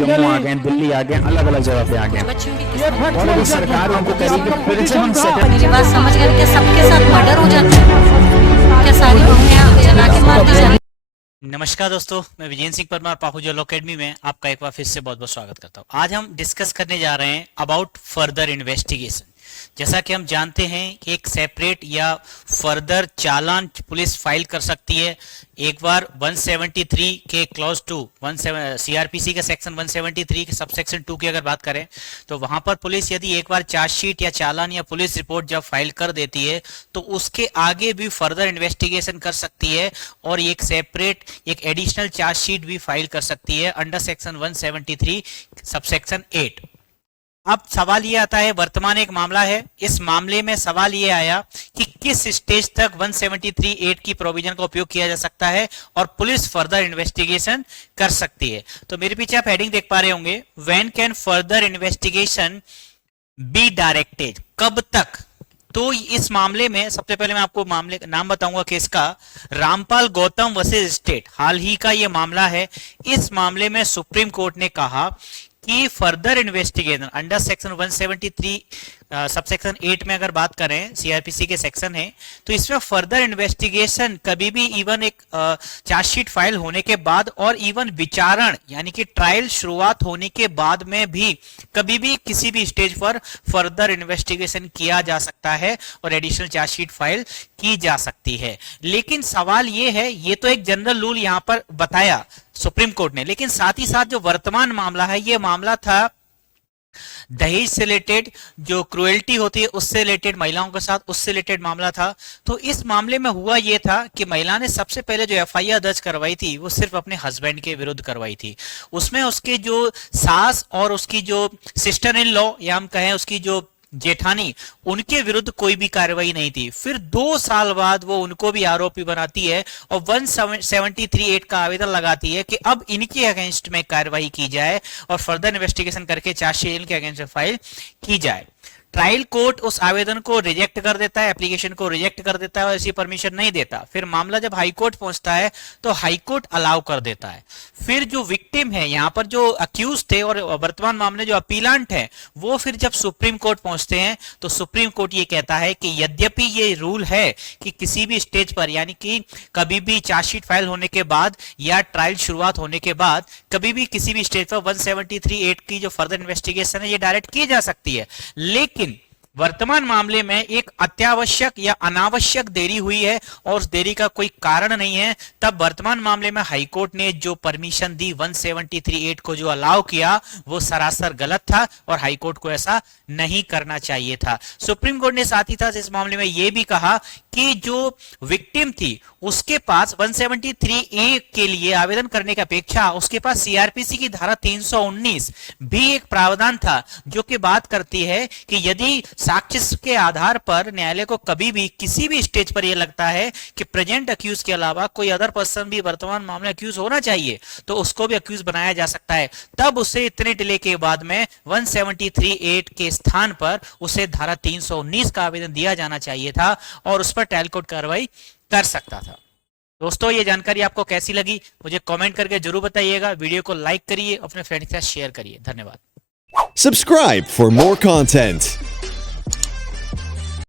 जम्मू आ गए, दिल्ली आ गए, अलग अलग जगह पे आ गए और अभी सरकार उनको कहेगी कि फिर से हम मेरी बात समझ गए? क्या सबके साथ मर्डर हो जाता है? क्या सारी बहुएं जला के मार दी जाती? नमस्कार दोस्तों, मैं विजेंद्र सिंह परमार पाहुजल लॉ अकेडमी में आपका एक बार फिर से बहुत बहुत स्वागत करता हूं। आज हम डिस्कस करने जा रहे हैं अबाउट फर्दर इन्वेस्टिगेशन। जैसा कि हम जानते हैं कि एक सेपरेट या फर्दर चालान पुलिस फाइल कर सकती है। एक बार 173 के क्लॉज 2 सीआरपीसी के सेक्शन 173 के सब सेक्शन 2 की अगर बात करें तो वहां पर पुलिस यदि एक बार चार्जशीट या चालान या पुलिस रिपोर्ट जब फाइल कर देती है तो उसके आगे भी फर्दर इन्वेस्टिगेशन कर सकती है और एक सेपरेट एक एडिशनल चार्जशीट भी फाइल कर सकती है अंडर सेक्शन 173 सब सेक्शन 8। अब सवाल ये आता है, वर्तमान एक मामला है, इस मामले में सवाल ये आया कि किस स्टेज तक 173(8) की प्रोविजन का उपयोग किया जा सकता है और पुलिस फर्दर इन्वेस्टिगेशन कर सकती है। तो मेरे पीछे आप हेडिंग देख पा रहे होंगे, when can further investigation be directed, कब तक। तो इस मामले में सबसे पहले मैं आपको मामले का नाम बताऊंगा केस का, रामपाल गौतम वर्सेस स्टेट, हाल ही का ये मामला है। इस मामले में सुप्रीम कोर्ट ने कहा कि further investigation under section 173 subsection 8 में अगर बात करें, सीआरपीसी के सेक्शन है, तो इसमें फर्दर इन्वेस्टिगेशन कभी भी इवन एक चार्जशीट फाइल होने के बाद और इवन विचारण यानी कि ट्रायल शुरुआत होने के बाद में भी कभी भी किसी भी स्टेज पर फर्दर इन्वेस्टिगेशन किया जा सकता है और एडिशनल चार्जशीट फाइल की जा सकती है। लेकिन सवाल ये है, ये तो एक जनरल रूल यहां पर बताया सुप्रीम कोर्ट ने, लेकिन साथ ही साथ जो वर्तमान मामला है, ये मामला था दहेज से रिलेटेड, जो क्रुएल्टी होती है उससे रिलेटेड, महिलाओं के साथ उससे रिलेटेड मामला था। तो इस मामले में हुआ यह था कि महिला ने सबसे पहले जो एफआईआर दर्ज करवाई थी वो सिर्फ अपने हस्बैंड के विरुद्ध करवाई थी। उसमें उसके जो सास और उसकी जो सिस्टर इन लॉ या हम कहें उसकी जो जेठानी, उनके विरुद्ध कोई भी कार्रवाई नहीं थी। फिर 2 साल बाद वो उनको भी आरोपी बनाती है और 173(8) का आवेदन लगाती है कि अब इनके अगेंस्ट में कार्रवाई की जाए और फर्दर इन्वेस्टिगेशन करके चार्जशीट के अगेंस्ट फाइल की जाए। ट्रायल कोर्ट उस आवेदन को रिजेक्ट कर देता है, एप्लीकेशन को रिजेक्ट कर देता है और ऐसी परमिशन नहीं देता। फिर मामला जब हाई कोर्ट पहुंचता है तो हाई कोर्ट अलाउ कर देता है। फिर जो विक्टिम है, यहां पर जो अक्यूज थे और वर्तमान मामले जो अपीलांट है, वो फिर जब सुप्रीम कोर्ट पहुंचते हैं तो सुप्रीम कोर्ट ये कहता है कि यद्यपि ये रूल है कि किसी भी स्टेज पर यानी कि कभी भी चार्जशीट फाइल होने के बाद या ट्रायल शुरुआत होने के बाद कभी भी किसी भी स्टेज पर 173(8) की जो फर्दर इन्वेस्टिगेशन है ये डायरेक्ट की जा सकती है। लेकिन वर्तमान मामले में एक अत्यावश्यक या अनावश्यक देरी हुई है और उस देरी का कोई कारण नहीं है। तब वर्तमान मामले में हाईकोर्ट ने जो परमिशन दी 173(8) को जो अलाउ किया वो सरासर गलत था और हाईकोर्ट को ऐसा नहीं करना चाहिए था। सुप्रीम कोर्ट ने साथ ही साथ इस मामले में यह भी कहा कि जो विक्टिम थी उसके पास 173(A) के लिए आवेदन करने की अपेक्षा उसके पास सीआरपीसी की धारा 319 भी एक प्रावधान था जो कि बात करती है कि यदि साक्ष्य के आधार पर न्यायालय को कभी भी किसी भी स्टेज पर यह लगता है कि प्रेजेंट अक्यूज के अलावा कोई अदर पर्सन भी वर्तमान मामले अक्यूज होना चाहिए तो उसको भी अक्यूज बनाया जा सकता है। तब उसे इतने डिले के बाद में 173(8) के स्थान पर उसे धारा 319 का आवेदन दिया जाना चाहिए था और उस पर ट्रायल कोर्ट कार्रवाई कर सकता था। दोस्तों, ये जानकारी आपको कैसी लगी मुझे कमेंट करके जरूर बताइएगा। वीडियो को लाइक करिए, अपने फ्रेंड्स के साथ शेयर करिए। धन्यवाद। Subscribe for more content.